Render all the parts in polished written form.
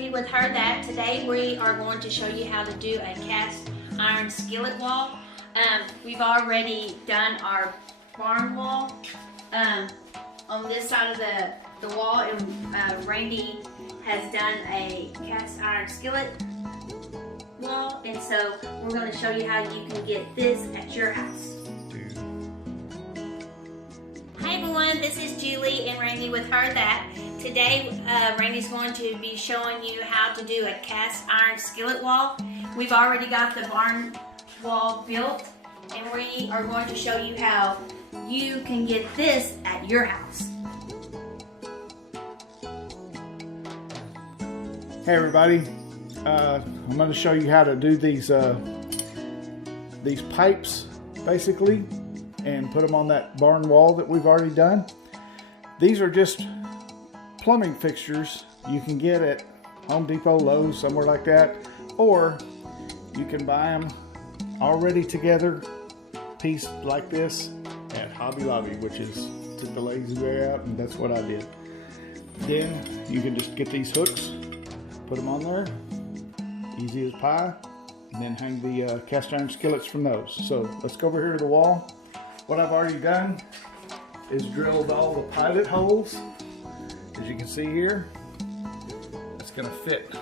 Randy with Her That. Today we are going to show you how to do a cast iron skillet wall. We've already done our barn wall on this side of the wall, and Randy has done a cast iron skillet wall, and so we're going to show you how you can get this at your house. Hi everyone, this is Julie and Randy with Her That. Today Randy's going to be showing you how to do a cast iron skillet wall. We've already got the barn wall built, and we are going to show you how you can get this at your house. Hey everybody, I'm going to show you how to do these pipes basically and put them on that barn wall that we've already done. These are just plumbing fixtures you can get at Home Depot, Lowe's, somewhere like that, or you can buy them already together, piece like this at Hobby Lobby, which is took the lazy way out, and that's what I did. Then you can just get these hooks, put them on there, easy as pie, and then hang the cast iron skillets from those. So let's go over here to the wall. What I've already done is drilled all the pilot holes. As you can see here, it's going to fit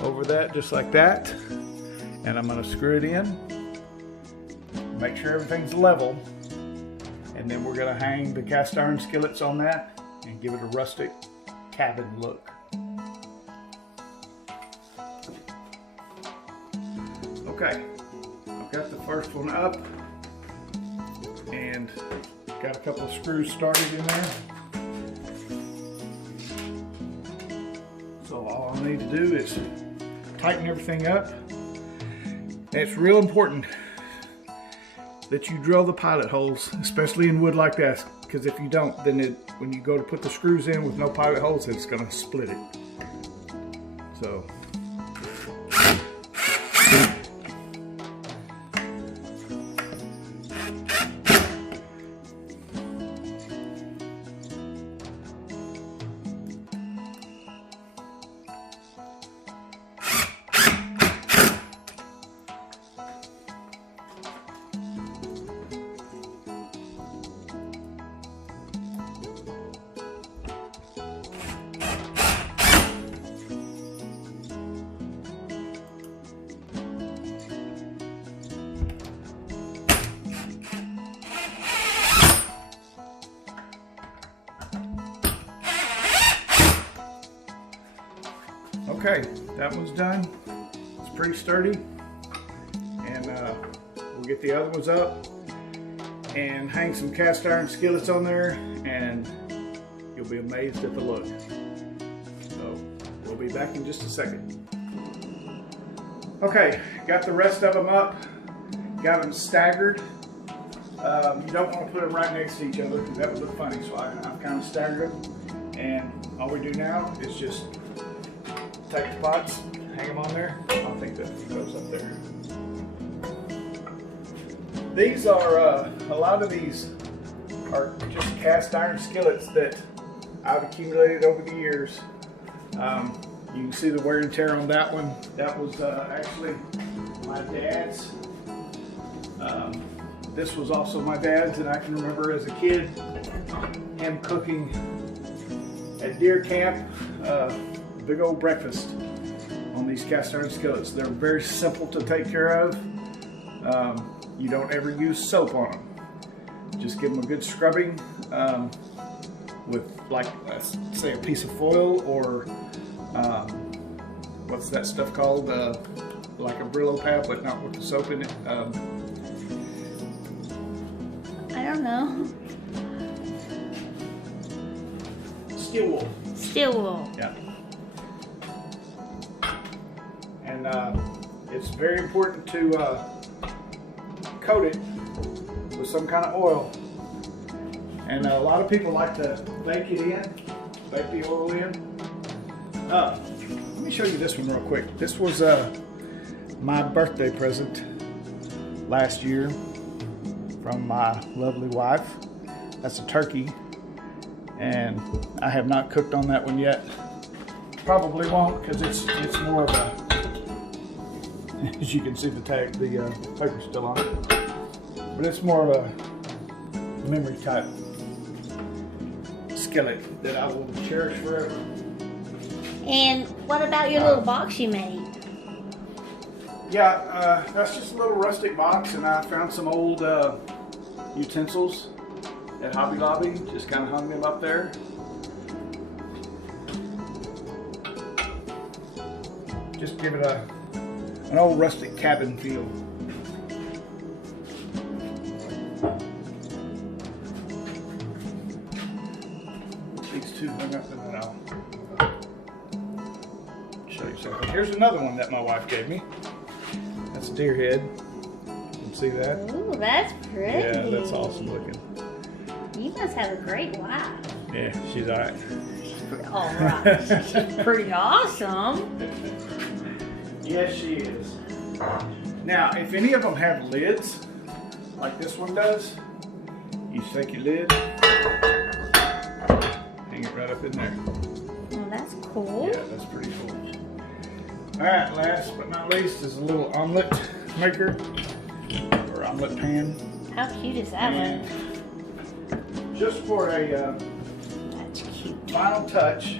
over that just like that, and I'm going to screw it in, make sure everything's level, and then we're going to hang the cast iron skillets on that and give it a rustic cabin look. Okay, I've got the first one up and got a couple of screws started in there. So all I need to do is tighten everything up. And it's real important that you drill the pilot holes, especially in wood like this, because if you don't, then when you go to put the screws in with no pilot holes, it's going to split it. So okay, that one's done. It's pretty sturdy, and we'll get the other ones up and hang some cast iron skillets on there, and you'll be amazed at the look. So we'll be back in just a second. Okay, got the rest of them up, got them staggered. You don't want to put them right next to each other because that would look funny, so I've kind of staggered them, and all we do now is just take the pots, hang them on there. I think that goes up there. These are, a lot of these are just cast iron skillets that I've accumulated over the years. You can see the wear and tear on that one. That was actually my dad's. This was also my dad's, and I can remember as a kid him cooking at deer camp. Big old breakfast on these cast iron skillets. They're very simple to take care of. You don't ever use soap on them. Just give them a good scrubbing with, like, let's say a piece of foil, or what's that stuff called? Like a Brillo pad, but not with the soap in it. I don't know. Steel wool. Steel wool. Yeah. And it's very important to coat it with some kind of oil. And a lot of people like to bake it in, bake the oil in. Let me show you this one real quick. This was my birthday present last year from my lovely wife. That's a turkey, and I have not cooked on that one yet. probably won't, because it's more of a, as you can see the tag, the paper's still on it, but it's more of a memory type skillet that I will cherish forever. And what about your little box you made? Yeah, that's just a little rustic box, and I found some old utensils at Hobby Lobby. Just kind of hung them up there. Just give it an old rustic cabin feel. These two hung up, and then I'll show you something. Here's another one that my wife gave me. That's a deer head. You can see that. Ooh, that's pretty. Yeah, that's awesome looking. You must have a great wife. Yeah, she's alright. All right. She's pretty awesome. Yes, she is. Now, if any of them have lids, like this one does, you take your lid, hang it right up in there. Well, that's cool. Yeah, that's pretty cool. Alright, last but not least is a little omelet maker, or omelet pan. How cute is that And one? just for a That's cute. final touch,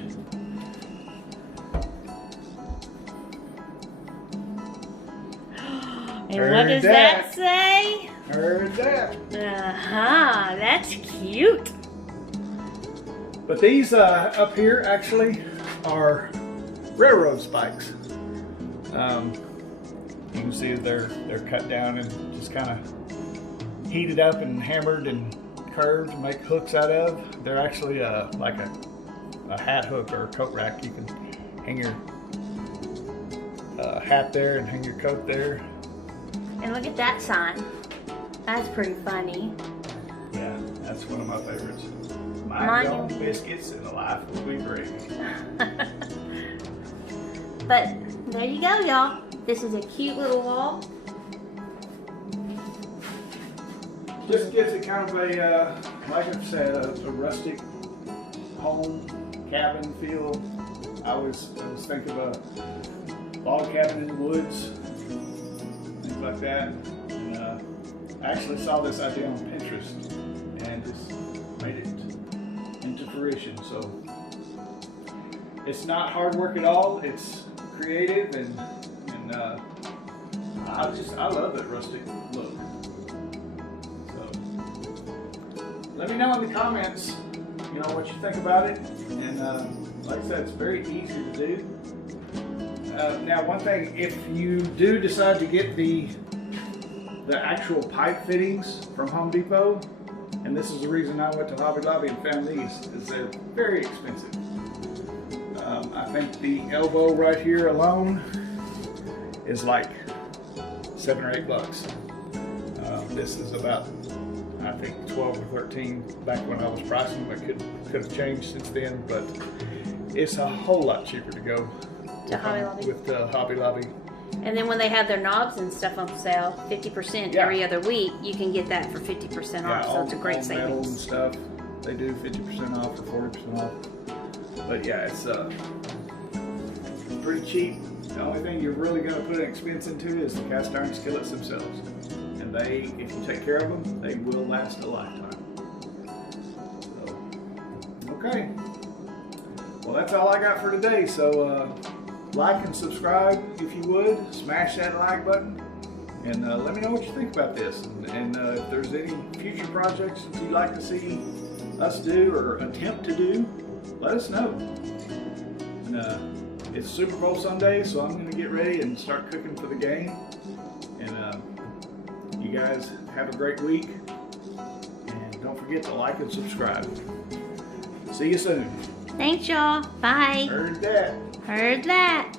And Heard what does that. that say? heard that. Uh-huh, that's cute. But these up here actually are railroad spikes. You can see they're cut down and just kind of heated up and hammered and curved to make hooks out of. They're actually like a hat hook or a coat rack. You can hang your hat there and hang your coat there. And look at that sign. That's pretty funny. Yeah, that's one of my favorites. My Mine- own biscuits and the life will be great. But there you go, y'all. This is a cute little wall. Just gives it kind of a, like I said, a rustic home cabin feel. I was thinking of a log cabin in the woods, things like that. And I actually saw this idea on Pinterest and just made it into fruition. So it's not hard work at all. It's creative and I love that rustic look. So let me know in the comments, you know, what you think about it. And like I said, it's very easy to do. Now, one thing, if you do decide to get the actual pipe fittings from Home Depot, and this is the reason I went to Hobby Lobby and found these, is they're very expensive. I think the elbow right here alone is like $7 or $8. This is about, I think, 12 or 13 back when I was pricing them. It could have changed since then, but it's a whole lot cheaper to go To Hobby Lobby. with Hobby Lobby. And then when they have their knobs and stuff on sale, 50% every other week, you can get that for 50% off. So it's a great all metal and savings. stuff. They do 50% off or 40% off. But yeah, it's pretty cheap. The only thing you're really going to put an expense into is the cast iron skillets themselves. And they, if you take care of them, they will last a lifetime. So, okay. Well, that's all I got for today. So like and subscribe if you would. Smash that like button. And let me know what you think about this. And if there's any future projects that you'd like to see us do or attempt to do, let us know. And it's Super Bowl Sunday, so I'm going to get ready and start cooking for the game. And you guys have a great week. And don't forget to like and subscribe. See you soon. Thanks, y'all. Bye. Heard that. Heard that.